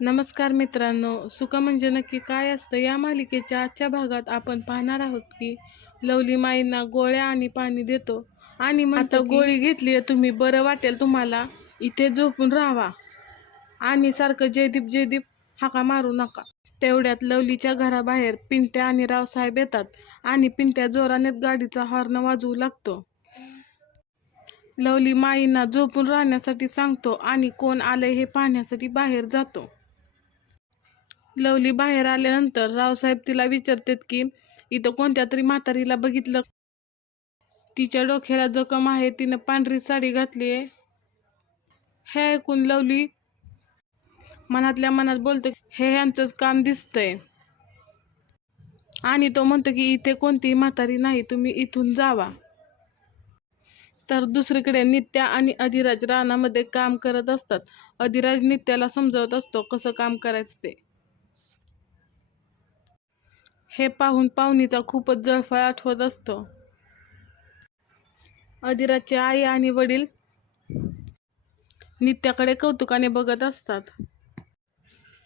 नमस्कार मित्रांनो, सुख म्हणजे नक्की काय असतं या मालिकेच्या आजच्या भागात आपण पाहणार आहोत की लवली माईंना गोळ्या आणि पाणी देतो आणि म्हणतो आता गोळी घेतली तुम्ही, बरं वाटेल तुम्हाला, इथे झोपून राहावा आणि सारखं जयदीप जयदीप हाका मारू नका. तेवढ्यात लवलीच्या घराबाहेर पिंट्या आणि रावसाहेब येतात आणि पिंट्या जोराने गाडीचा हॉर्न वाजवू लागतो. लवली माईंना झोपून राहण्यासाठी सांगतो आणि कोण आलंय हे पाहण्यासाठी बाहेर जातो. लवली बाहेर आल्यानंतर रावसाहेब तिला विचारतात की इथं कोणत्या तरी म्हातारीला बघितलं, तिच्या डोक्याला जखम आहे, तिनं पांढरी साडी घातली आहे. हे ऐकून लवली मनातल्या मनात बोलतो, हे यांचंच काम दिसतंय. आणि तो म्हणतो की इथे कोणतीही म्हातारी नाही, तुम्ही इथून जावा. तर दुसरीकडे नित्या आणि अधिराज रानामध्ये काम करत असतात. अधिराज नित्याला समजावत असतो कसं काम करायचं ते. हे पाहून पाहुणीचा खूपच जळफळ आठवत असतो. अधिराजचे आई आणि वडील नित्याकडे कौतुकाने बघत असतात.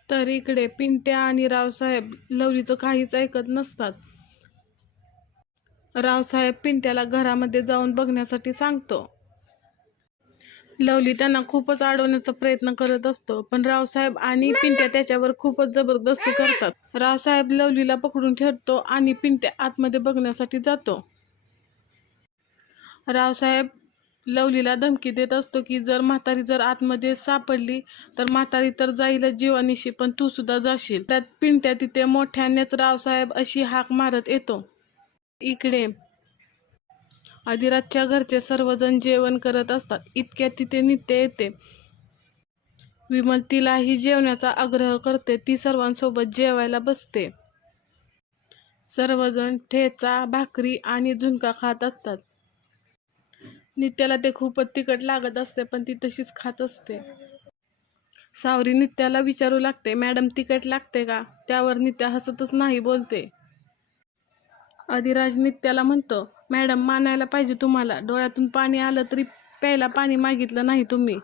तर इकडे पिंट्या आणि रावसाहेब लवलीचं काहीच ऐकत नसतात. रावसाहेब पिंट्याला घरामध्ये जाऊन बघण्यासाठी सांगतो. लवली त्यांना खूपच अडवण्याचा प्रयत्न करत असतो, पण रावसाहेब आणि पिंट्या त्याच्यावर खूपच जबरदस्ती करतात. रावसाहेब लवलीला पकडून ठेवतो आणि पिंट्या आतमध्ये बघण्यासाठी जातो. रावसाहेब लवलीला धमकी देत असतो की जर म्हातारी आतमध्ये सापडली तर म्हातारी तर जाईलच जीवानिशी, पण तू सुद्धा जाशील. त्यात पिंट्या तिथे मोठ्यानेच रावसाहेब अशी हाक मारत येतो. इकडे अधिराजच्या घरचे सर्वजण जेवण करत असतात. इतक्यात तिथे नित्या येते. विमल तिलाही जेवण्याचा आग्रह करते. ती सर्वांसोबत जेवायला बसते. सर्वजण ठेचा, भाकरी आणि झुणका खात असतात. नित्याला ते खूपच तिखट लागत असते, पण ती तशीच खात असते. सावरी नित्याला विचारू लागते, मॅडम तिखट लागते का? त्यावर नित्या हसतच नाही बोलते. अधिराज नित्याला म्हणतो, मॅडम मानायला पाहिजे तुम्हाला, डोळ्यातून पाणी आलं तरी प्यायला पाणी मागितलं नाही तुम्ही.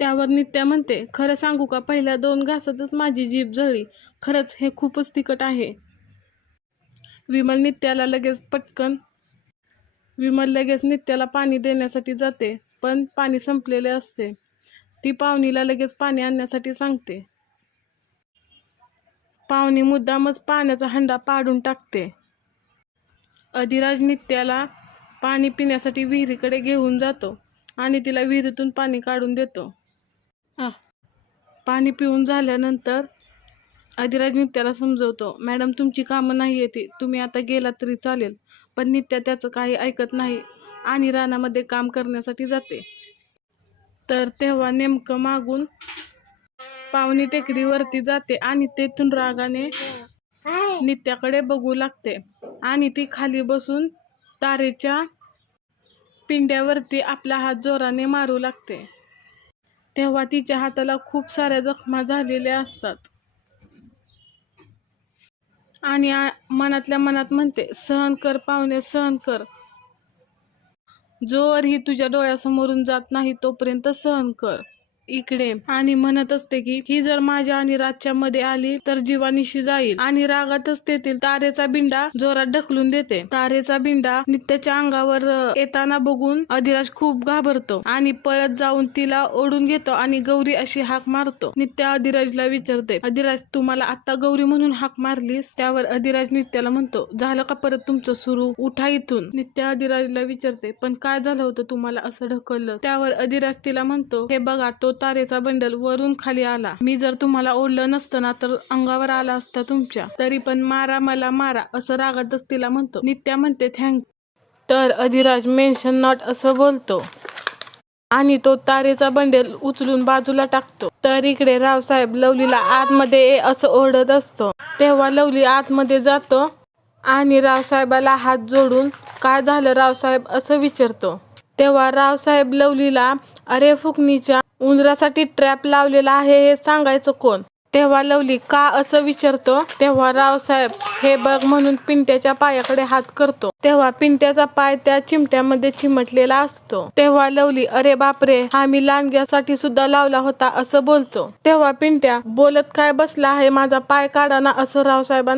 त्यावर नित्या म्हणते, खरं सांगू का, पहिल्या 2 घासातच माझी जीभ जळली. खरंच हे खूपच तिखट आहे. विमल लगेच नित्याला पाणी देण्यासाठी जाते, पण पाणी संपलेले असते. ती पाहुणीला लगेच पाणी आणण्यासाठी सांगते. पाहुणी मुद्दामच पाण्याचा हंडा पाडून टाकते. अधिराज नित्याला पाणी पिण्यासाठी विहिरीकडे घेऊन जातो आणि तिला विहिरीतून पाणी काढून देतो. पाणी पिऊन झाल्यानंतर अधिराज नित्याला समजवतो, मॅडम तुमची कामं नाही येते, तुम्ही आता गेलात तरी चालेल. पण नित्या त्याचं काही ऐकत नाही आणि रानामध्ये काम करण्यासाठी जाते. तर तेव्हा नेमकं मागून पाहुणी टेकडीवरती जाते आणि तेथून रागाने नित्याकडे बघू लागते आणि ती खाली बसून तारेच्या पिंड्यावरती आपला हात जोराने मारू लागते. तेव्हा तिच्या हाताला खूप साऱ्या जखमा झालेल्या असतात आणि मनातल्या मनात म्हणते, सहन कर पाहुणे, सहन कर. जोवर ही तुझ्या डोळ्यासमोरून जात नाही तोपर्यंत सहन कर. इकडे आणि म्हणत असते की ही जर माझ्या आणि राजच्या मध्ये आली तर जीवानिशी जाईल. आणि रागातच तेथील तारेचा बिंडा जोरात ढकलून देते. तारेचा बिंडा नित्याच्या अंगावर येताना बघून अधिराज खूप घाबरतो आणि पळत जाऊन तिला ओढून घेतो आणि गौरी अशी हाक मारतो. नित्या अधिराजला विचारते, अधिराज तू मला आत्ता गौरी म्हणून हाक मारलीस? त्यावर अधिराज नित्याला म्हणतो, झालं का परत तुमचं सुरू, उठा इथून. नित्या अधिराजला विचारते, पण काय झालं होतं तुम्हाला असं ढकललं? त्यावर अधिराज तिला म्हणतो, हे बघा, तो तारेचा बंडल वरून खाली आला. मी जर तुम्हाला ओढलं नसतं ना तर अंगावर आला असता तुमच्या. तरी पण मारा मला मारा, असं रागातच तिला म्हणतो. नित्या म्हणते थँक. तर अधिराज मेन्शन नॉट असं बोलतो आणि तो तारेचा बंडल उचलून बाजूला टाकतो. तर इकडे रावसाहेब लवलीला आतमध्ये ये असं ओरडत असतो. तेव्हा लवली आतमध्ये जातो आणि रावसाहेबाला हात जोडून काय झालं रावसाहेब असं विचारतो. तेव्हा रावसाहेब लवलीला, अरे फुकणीच्या, उंदरासाठी ट्रॅप लावलेला आहे हे सांगायचं कोण? तेव्हा लवली का असं विचारतो, तेव्हा रावसाहेब हे बघ म्हणून पिंट्याच्या पायाकडे हात करतो. तेव्हा पिंट्याचा पाय त्या चिमट्यामध्ये चिमटलेला असतो. तेव्हा लवली अरे बापरे, हा मी लांडग्यासाठी सुद्धा लावला होता असं बोलतो. तेव्हा पिंट्या बोलत काय बसला आहे, माझा पाय काढा ना असं रावसाहेबांना